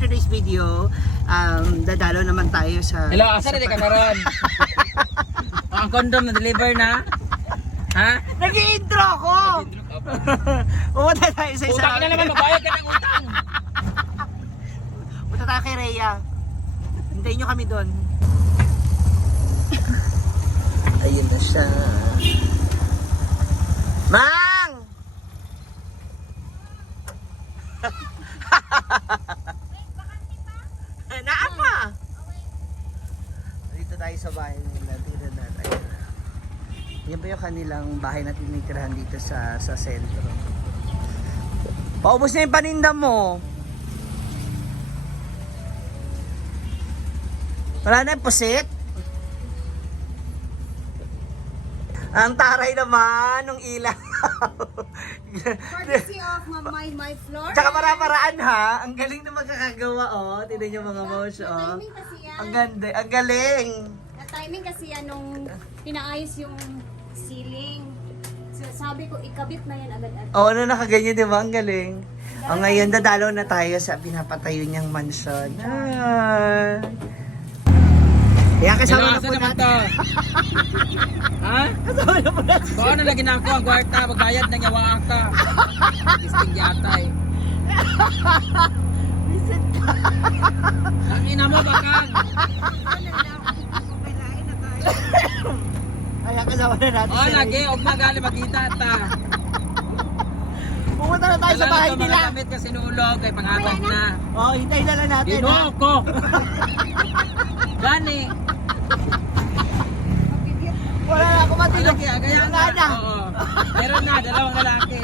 today's video, dadalo naman tayo sa... Hello, asa na di ka naroon? Ang condom na deliver na? Ha? Nag-i-intro ako! Pumunta tayo sa Utang na naman, magbayad ka ng utang! Punta tayo kay Rhea. Hintayin nyo kami doon. Ayun na siya. Mang! Naapa! Dito tayo sa bahay nila. Tingnan natin. Yan ba yung kanilang bahay na tinitirahan dito sa sentro? Paubos na yung paninda mo. Wala na yung pusit. Ang taray naman nung ilaw. Courtesy of my floor. Tsaka para-paraan ha. Ang galing na magkakagawa oh. Tignan niyo mga mouse oh. Na-timing kasi yan. Ang ganda, ang galing. Na-timing kasi yan nung pinaayos yung ceiling. So sabi ko, ikabit na yan agad-agad. Oo, ano nakaganyan di ba? Ang galing. O ngayon, dadalaw na tayo sa pinapatayo niyang mansion. Ah. Yan, kasama na po naman natin. to? Ha? Kasama na po natin. Kung ano lagi na ako ang kwarta, magbayad ng yawaan ka. Disting yata eh. Visit ka. Ang ina mo, bakang. Ayan, kasama na natin. Oh, si lagi, Ray. huwag magali magkita ta. Pumunta na tayo sa Wala bahay na ito nila. mga gamit kasi nulog, kay pangabag na. Oh, hintayin na lang natin. ha? Ginoo ko. Gani. Wala na ako matulog. Malaki, agaya Wala na. Oo. Meron na, dalawang lalaki.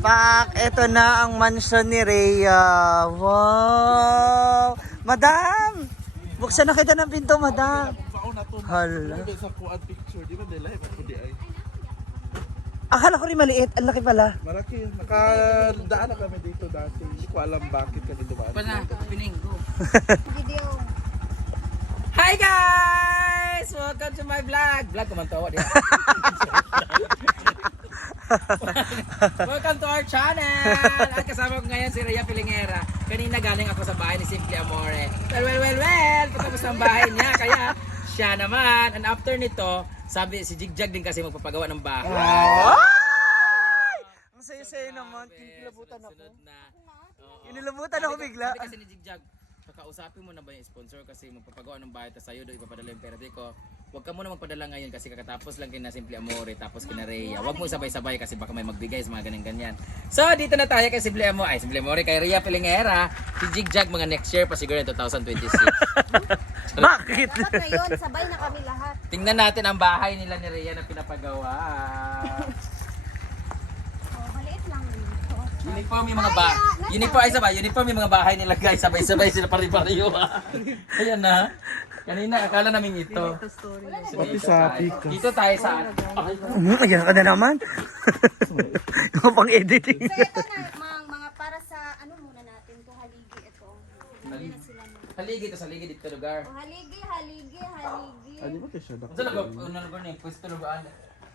Pak, eto na ang mansion ni Rhea. Wow! Madam! Buksan na kita ng pinto, madam. Hala. Sa kuan picture, di ba nila iba pudi ay. Akala ko rin maliit. Ang laki pala. Malaki, nakadaan na kami dito dati. Hindi ko alam bakit kami dumaan. Pa na, pining ko. Video. Hi guys! Welcome to my vlog. Vlog ko man tawa diha. Welcome to our channel. At kasama ko ngayon si Rhea Pilingera. Kanina galing ako sa bahay ni Simple Amore. Well. Patapos ang bahay niya. Kaya siya naman. And after nito, sabi si Jigjag din kasi magpapagawa ng bahay. Ay! Ang saya-saya naman. Grabe, Kinilabutan ako. sunod-sunod na. Oo. Kinilabutan ako bigla. Sabi kasi ni Jigjag, kakausapin mo na ba yung sponsor kasi magpapagawa ng bahay tapos sa'yo doon ipapadala yung pera. Di ko, huwag ka muna magpadala ngayon kasi kakatapos lang kina Simple Amore tapos kina Rhea. Huwag mo sabay-sabay kasi baka may magbigay sa mga ganyan-ganyan. So dito na tayo kay Simple Amore, kay Rhea Pilingera. Si Jigjag mga next year pa siguro yung 2026. Bakit? Dapat ngayon, sabay na kami lahat. Tingnan natin ang bahay nila ni Rhea na pinapagawa. Oh, maliit lang dito. Uniform yung mga bahay. Uniform yung mga bahay nila guys. Sabay-sabay sila pari-pariyo. Ayan na. Kanina akala namin ito. Pati sa pika. Dito tayo sa Ayan ka na naman. Yung pang editing. So ito na, mga para sa, ano muna natin to haligi ito. Hindi na sila mo. haligi to sa haligi dito lugar. Oh, haligi. Ano ba kayo siya? Sa lugar, ano lugar ni? Pwesto lugar.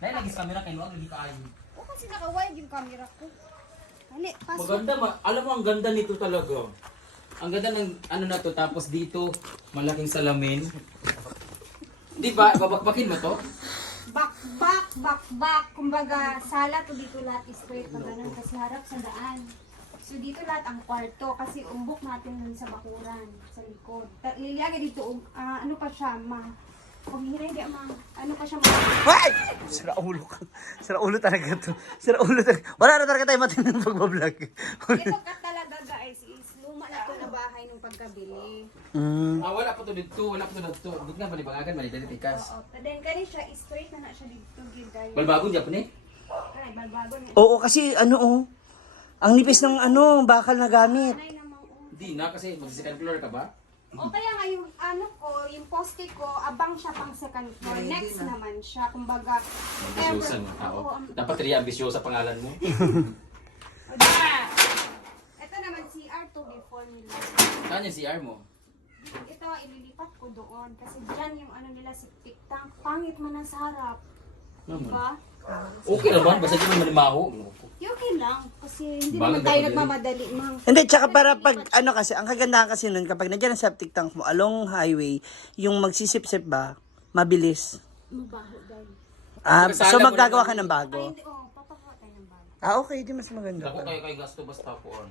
Nay lagi sa camera kay lugar lagi kaayo. O kasi naka-wide yung camera ko. Hali, pasok. Maganda, alam mo ang ganda nito talaga. Ang ganda ng ano na to tapos dito malaking salamin. Di ba? Babakbakin mo to? Back. Kumbaga, sala to dito lahat straight na ganun kasi harap sa daan. So dito lahat ang kwarto kasi umbok natin nun sa bakuran, sa likod. Liliagay dito, ano pa siya, paghihiray di ano pa siya, Ay! Sira ulo ka. Sira ulo talaga to. Sira ulo talaga. Wala na talaga tayo matinding pagbablog. Ito ka talaga guys, is luma na to na bahay nung pagkabili. Wala pa to dito, wala pa to dito. Dito nga balibangagan man dito tikas. Oo, then kani siya, straight na siya dito, gid guys. Balbagon Japan eh. Ay, balbago na. Oo, kasi ano oh. Ang nipis ng ano, bakal na gamit. Anay naman, oh. Hindi na kasi mag-second floor ka ba? O kaya nga yung ano ko, yung poste ko, abang siya pang second floor. Next naman siya, kumbaga. Ambisyosa ng tao. Oo, Dapat Rhea ambisyosa pangalan mo. ito naman CR to before nila. Saan yung CR mo? Ito, ililipat ko doon. Kasi dyan yung ano nila, septic tank. Pangit man ang sa harap. Diba? Okay naman, basta di mo manimaho. Okay lang. Kasi hindi Bagay naman tayo ka nagmamadali, Mang. Hindi, tsaka para pag, ano kasi, ang kagandahan kasi nun, kapag nandiyan ang septic tank mo, along highway, yung magsisip-sip ba, mabilis. Mabaho dahil. So Kasala mo maggagawa ka naman ng Ay, bago. hindi. Oh, papagawa tayo ng bago. Okay, di mas maganda. Ako kayo kay gasto basta po on.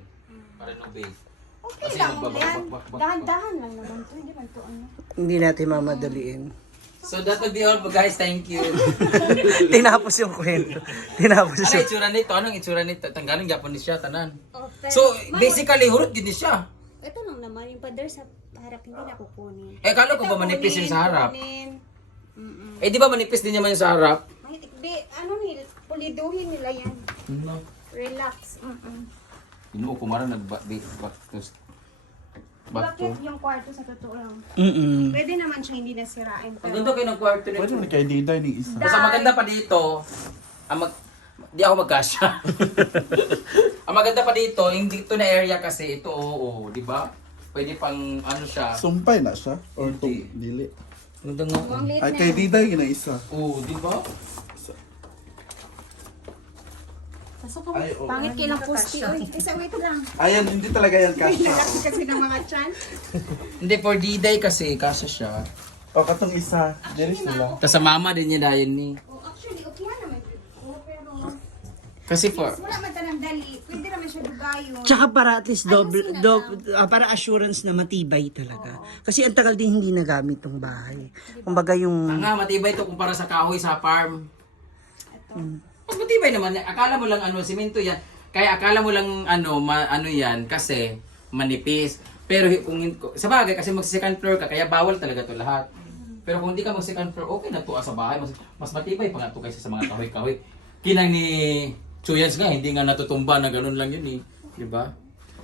Para no base. Okay Kasi lang magbabak- yan. bak- bak- Dahan-dahan lang naman to. Hindi man to ano. Hindi natin mamadaliin. So that would be all guys, thank you. Tinapos yung kwento. Tinapos Ano yung... itsura nito? Anong itsura nito? Tanggalin Japanese siya, tanan. Oh, pero, So, basically, hurot din siya. ito lang naman. Yung pader sa harap hindi na kukunin. Eh, kala ko ba manipis yung sa harap? Kunin. Mm-mm. Eh, di ba manipis din naman yung sa harap? Di, ano nila, puliduhin nila yan. No. Relax. Mm-mm. Inuo ko mara nag-back Bakit yung kwarto sa totoo lang? Mm-mm. Pwede naman siya hindi nasirain. Ang ganda kayo ng kwarto nito. Pwede na kay Diday ni isa. Basta maganda pa dito, di ako magkasya. Ang maganda pa dito, hindi ito na area kasi, ito oo, di ba? Pwede pang ano siya. Sumpay na siya? Or Hindi. dili? Ganda nga. Ang liit Ay, na kay yun. Diday na isa. Oo, di ba? Pasok ko. Ay, oo. Pangit kailang posti. Uy, isa wait lang. Ayan, hindi talaga yan kasha. Nilaki kasi ng mga chan. Hindi, for D-Day kasi, kasya siya. O, katong isa. Dili sila. Tapos sa mama din niya dayon ni. Oh, actually, okay na naman. Oh, pero Kasi for, wala man tanang dali. Pwede naman siya dugayon. Tsaka para at least Ayusin na para assurance na matibay talaga. Kasi ang tagal din hindi nagamit tong bahay. Kumbaga yung... nga, matibay to kumpara sa kahoy sa farm. Ito. Mas matibay naman. Akala mo lang ano, simento yan. Kaya akala mo lang ano, ano yan kasi manipis. Pero kung sa bagay kasi mag second floor ka kaya bawal talaga to lahat. Pero kung hindi ka mag second floor, okay na to sa bahay. Mas matibay pa nga to kaysa sa mga kahoy-kahoy. Kinang ni Chuyans nga hindi nga natutumba na ganun lang yun eh, 'di ba?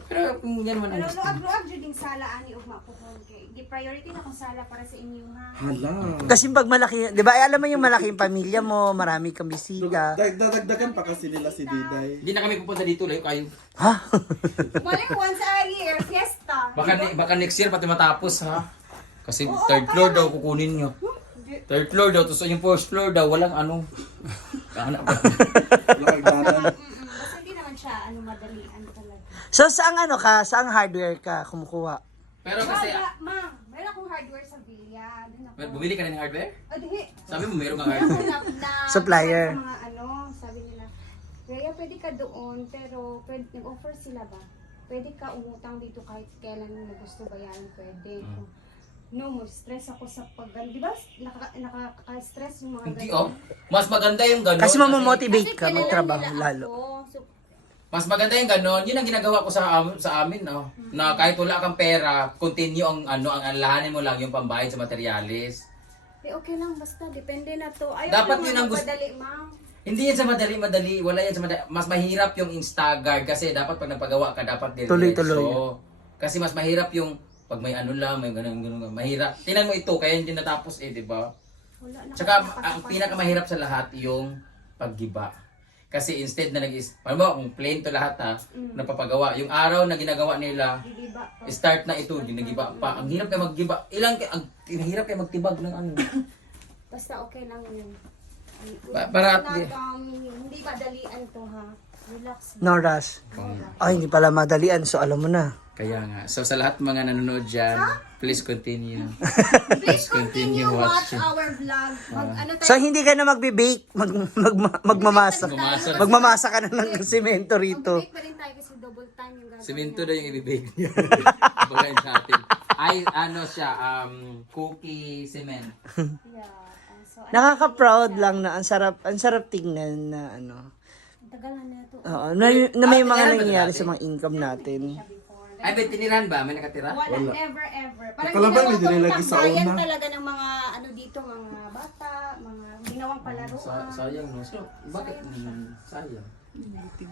Pero kung yan man ang Pero gusto. luag-luag dyan yung sala ani ug mapuhon kay. Di priority na kung sala para sa inyo ha. Hala. Kasi pag malaki, di ba, alam mo yung malaking pamilya mo, marami kang bisita. Dadagdagan pa kasi nila si Diday. Hindi na kami pupunta dito layo kayo. Ha? Mali once a year fiesta. Baka next year pati matapos ha. Kasi third floor daw kukunin nyo. Third floor daw, tapos yung fourth floor daw, walang ano. Kahanap ba? Nakagdanan. Basta hindi naman siya ano madalian talaga. So, saang hardware ka kumukuha? Pero kasi, Ma, meron akong hardware sa Villa. Doon ako. bumili ka na ng hardware? Ah, dihi. Sabi mo meron kang hardware. Supplier. Sa mga ano, sabi nila, Rhea, pwede ka doon, pero pwede, nag-offer sila ba? Pwede ka umutang dito kahit kailan mo gusto bayaran, pwede. No, stress ako sa di ba? Nakaka-stress yung mga Hindi ganun. oh. Mas maganda yung gano'n. Kasi mamomotivate Kasi ka kilala magtrabaho nila lalo. ako. So, Mas maganda yung gano'n. Yun ang ginagawa ko sa amin, no. Na kahit wala kang pera, continue ang alalahanin mo lang yung pambayad sa materialis. okay lang, basta depende na to. Ayaw Dapat naman yun ang gusto- magpadali, ma'am. Hindi yan sa madali, wala yan sa madali. Mas mahirap yung Instaguard kasi dapat pag nagpagawa ka, dapat diretso. Tuloy-tuloy. Kasi mas mahirap yung pag may ano lang, may ganun. Mahirap. Tingnan mo ito, kaya hindi natapos di ba? Wala na. Tsaka ang pinakamahirap sa lahat yung paggiba. Kasi instead na paano ba, kung plain to lahat ha, napapagawa. Yung araw na ginagawa nila, Diba? start na ito, ginagiba pa. Ang hirap kayo maggiba. Ang hirap kayo magtibag ng ano. Basta okay lang yun. Para at least. Hindi madalian to ha. Relax. No rush. Ay, hindi pala madalian. So, alam mo na. Kaya nga. So sa lahat mga nanonood dyan, please continue. Please continue watch watching. our vlog. Ano tayo? So, hindi ka na magbe-bake. Magmamasa. Magmamasa. Magmamasa ka na ng semento rito. Mag-bake pa rin tayo kasi double time yung gagawin. Simento daw yung ibibig niya. Bagayin sa atin. Ay, ano siya, cookie cement. Yeah. So, Nakaka-proud lang na ang sarap tingnan na ano. tagalan na ito. Oo, na may mga tinirahan ba nangyayari dati? sa mga income natin. Ay, may tinirahan ba? May nakatira? Wala, never ever. Parang Kalabang ginawa may dinilagay kong sa tambayan una. talaga ng mga ano dito, mga bata, mga ginawang palaruan. Sayang no. So, bakit? Sayang.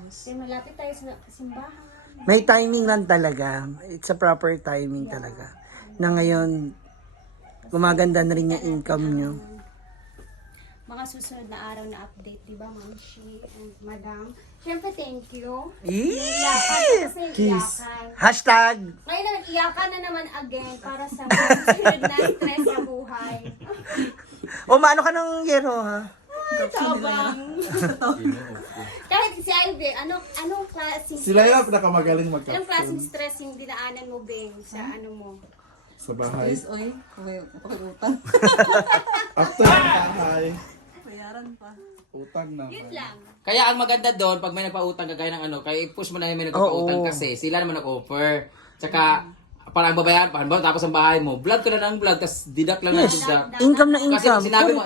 Kasi malapit tayo sa simbahan. May timing lang talaga. It's a proper timing talaga. Na ngayon, gumaganda na rin yung income nyo. Mga susunod na araw na update, di ba, Ma'am Shi and Madam? Siyempre, thank you. Eee! Iyakan kasi iyakan. Hashtag! Ngayon naman, iyakan na naman again para sa mga susunod na stress sa buhay. O, maano ka ng yero, ha? Tabang. Kahit si Ivy, anong klaseng Sila yung stress? pinakamagaling Anong klaseng mag-caption stress yung dinaanan mo, Beng, sa ano mo? sa bahay. Oy, utang. After ang bahay, Bayaran pa. utang na. Yun lang. Kaya ang maganda doon, pag may nagpautang, kagaya ng ano, kaya i-push mo na yung may nagpautang Oo. kasi sila naman nag-offer. Tsaka, parang babayaran pa, halimbawa, tapos ang bahay mo, vlog ka na ng vlog, tapos deduct lang ng deduct. Income na Kasi income. kung sinabi mo,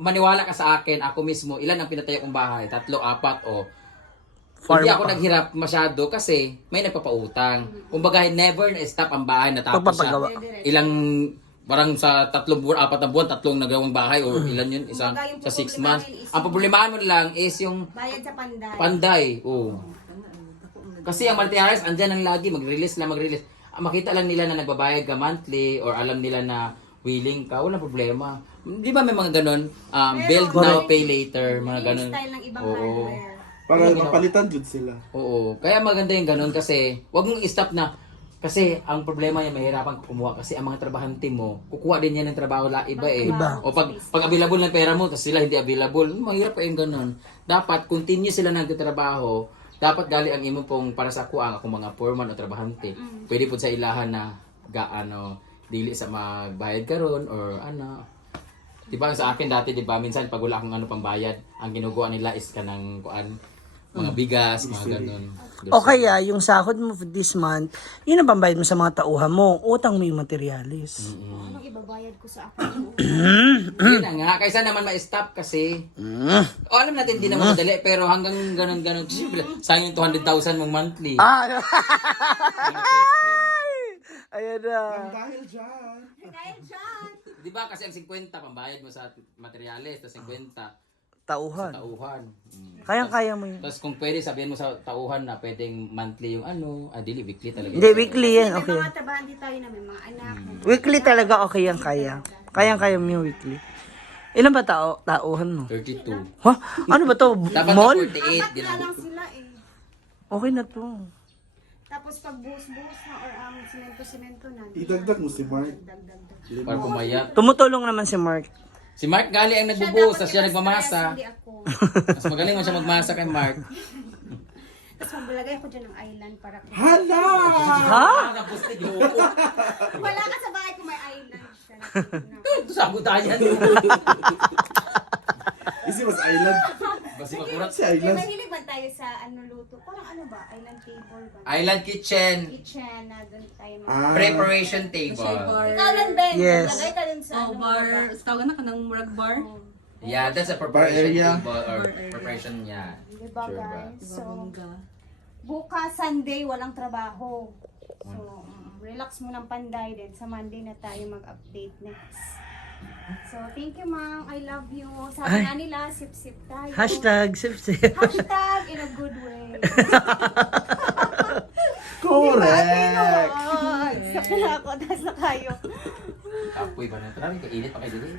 maniwala ka sa akin, ako mismo, ilan ang pinatayo kong bahay? 3, 4, o. Farm Hindi ako pa. naghirap masyado kasi may nagpapautang. Kumbaga, never na-stop ang bahay natapos Pagpapagawa. ilang, parang sa 3 buwan, 4 na buwan, 3 nagawang bahay, o ilan yun, isang, Kumbaga, yung sa 6 problemahin months. is Ang problemahan mo lang is yung Bayad sa panday. panday. Oh. Kasi ang multi-hours, andyan ang lagi, mag-release. Makita lang nila na nagbabayad ka monthly or alam nila na willing ka, walang problema. Di ba may mga ganun? Build now, pay later, mga Yung ganun. style ng ibang Oo. hardware. Para mapalitan jud sila. Oo. Kaya maganda yung ganun kasi wag mong i-stop na. Kasi ang problema niya, mahirapan ka kumuha kasi ang mga trabahante mo, kukuha din yan ng trabaho la iba eh. Iba. O pag available ng pera mo, tapos sila hindi available, mahirap pa yung ganun. Dapat continue sila nagtatrabaho. Dapat gali ang imo pong para sa kuang akong mga foreman o trabahante. Pwede po sa ilahan na gaano dili sa magbayad karon or ano. Diba sa akin dati, diba, minsan pag wala akong ano pambayad, ang ginuguan nila is kanang kuan, mga bigas, mga ganun. O kaya, yung sahod mo for this month, yun ang pambayad mo sa mga tauhan mo. Utang mo yung materialis. Anong ibabayad ko sa akin? Yun na nga, kaysa naman ma-stop kasi. O alam natin, hindi naman madali, pero hanggang ganun-ganun. Siyempre, sayang yung 200,000 mong monthly. Ah! Ayan na. Dahil dyan. Dahil dyan. Di ba kasi ang 50, pambayad mo sa materials, tapos 50 sa Tauhan. tauhan. Kayang-kaya mo yun. Tapos kung pwede, sabihin mo sa tauhan na pwedeng monthly yung ano, dili, weekly talaga. Hindi, weekly yan. May Okay. mga tabandi tayo na may mga anak. Weekly talaga okay yan, kaya. Kayang-kaya mo yung weekly. Ilan ba tauhan mo? 32. Ha? Ano ba to? Dapat Mall? na 48 Apat din. na lang sila eh. Okay na to. Tapos pag buhos-buhos na or simento-simento na. Idagdag mo si Mark. Dagdag. Para pumayat. Tumutulong naman si Mark. Si Mark gali ang Siya nagbubuhos, dapat tapos siya yung nagmamasa. stress, Hindi ako. Mas magaling man siya magmasa kay Mark. Tapos magbalagay ako dyan ng island para Hala! Ha? Nakapustig yung wala ka sa bahay kung may island siya. Ito sabutayan. Isi mas island. Basi makurat. Si Kaya island. mahilig ba tayo sa luto? Parang ano ba? Island table ba? Island kitchen. Kitchen na doon tayo. Preparation table. Ikaw lang, Ben. Yes. Lagay ka dun sa Oh, bar. Tawag na ka ng murag bar. Yeah, that's a Bar preparation area. table or preparation niya. Diba, Sure ba? guys? So, Bongga. bukas Sunday, walang trabaho. So, relax mo ng panday din. Sa Monday na tayo mag-update next. So, thank you, Ma'am. I love you. Sabi nga nila, sip-sip tayo. Hashtag sip-sip. Hashtag in a good way. Correct! Sakit na ako, tas na kayo. Apoy ba na? Trabi ka, init pa kayo dito.